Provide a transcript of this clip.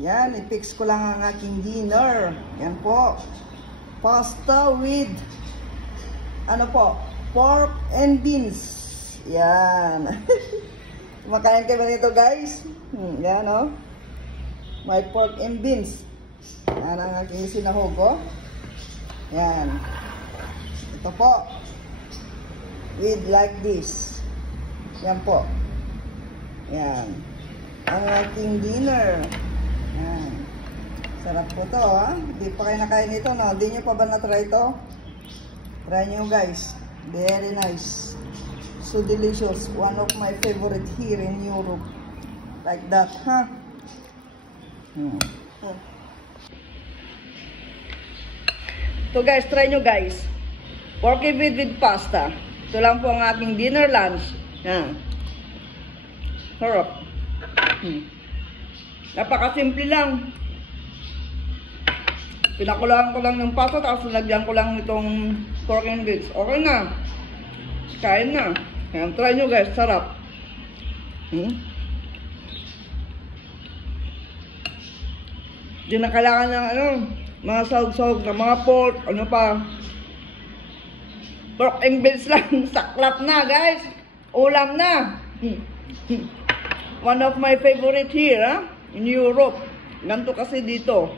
Yan, i-fix ko lang ang aking dinner. Yan po. Pasta with, ano po, pork and beans. Yan. Kumakain kayo nito, guys. Yan, oh. May pork and beans. Yan ang aking sinahog, oh. Yan. Ito po. With like this. Yan po. Yan. Ang aking dinner. Yan. Sarap po to, ha. Hindi pa kayo nakain ito, no? Hindi nyo pa ba na-try ito? Try nyo, guys. Very nice. So delicious. One of my favorite here in Europe. Like that, huh? So guys, try nyo, guys. Pork and beans with pasta. Ito lang po ang aking dinner lunch. Yan. Sarap. Napakasimple lang. Pinakulaan ko lang ng pasta, tapos nilagyan ko lang itong pork and beans. Okay na. Kain na. Ayan, try nyo, guys. Sarap. Hindi na kailangan ng mga sahog-sahog na mga pork, ano pa. Pork and beans lang. Saklap na, guys. Ulam na. One of my favorite here, in Europe. Ganito kasi dito.